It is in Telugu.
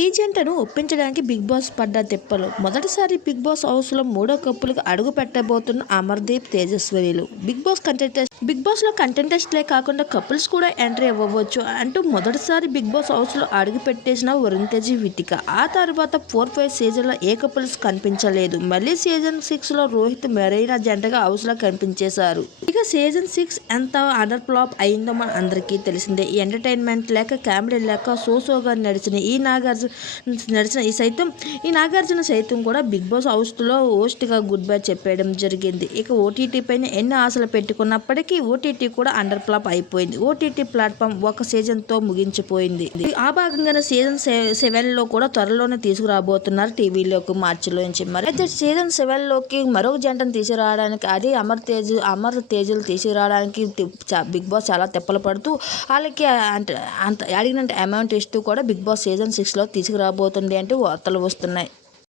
ఈ జంటను ఒప్పించడానికి బిగ్ బాస్ పడ్డ తిప్పలు. మొదటిసారి బిగ్ బాస్ హౌస్లో మూడో కప్పులకు అడుగు పెట్టబోతున్న అమర్దీప్ తేజస్వరిలు బిగ్ బాస్ కంటెంటెస్ట్ బిగ్ బాస్లో కంటెంటెస్ట్లే కాకుండా కపుల్స్ కూడా ఎంట్రీ ఇవ్వవచ్చు అంటూ మొదటిసారి బిగ్ బాస్ హౌస్లో అడుగు పెట్టేసిన వరుణ్ తేజ్ వితిక ఆ తర్వాత ఫోర్ ఫైవ్ సీజన్లో ఏ కపుల్స్ కనిపించలేదు. మళ్ళీ సీజన్ సిక్స్లో రోహిత్ మెరైనా జంటగా హౌస్లో కనిపించేశారు. ఇక సీజన్ సిక్స్ ఎంత అండర్ ఫ్లాప్ అయిందో మన అందరికీ తెలిసిందే. ఎంటర్టైన్మెంట్ లేక కామెడీ లేక సోసోగా నడిచిన ఈ నాగార్జున నడిచిన ఈ సైతం ఈ నాగార్జున సైతం కూడా బిగ్ బాస్ హౌస్లో హోస్ట్గా గుడ్ బై చెప్పేయడం జరిగింది. ఇక ఓటీటీ పైన ఎన్ని ఆశలు పెట్టుకున్నప్పటికీ ఓటీటీ కూడా అండర్ ఫ్లాప్ అయిపోయింది. ఓటీటీ ప్లాట్ఫామ్ ఒక సీజన్తో ముగించిపోయింది. ఆ భాగంగానే సీజన్ సెవెన్లో కూడా త్వరలోనే తీసుకురాబోతున్నారు టీవీలోకి మార్చిలోంచి. మరి అయితే సీజన్ సెవెన్లోకి మరొక జంటను తీసుకురావడానికి అది అమర్ తేజ్ అమర్ తేజులు తీసుకురావడానికి బిగ్ బాస్ చాలా తిప్పలు పడుతూ వాళ్ళకి అంత అంత అడిగినంత అమౌంట్ ఇస్తూ కూడా బిగ్ బాస్ సీజన్ సిక్స్లో తీసుకురాబోతుంది అంటూ వార్తలు వస్తున్నాయి.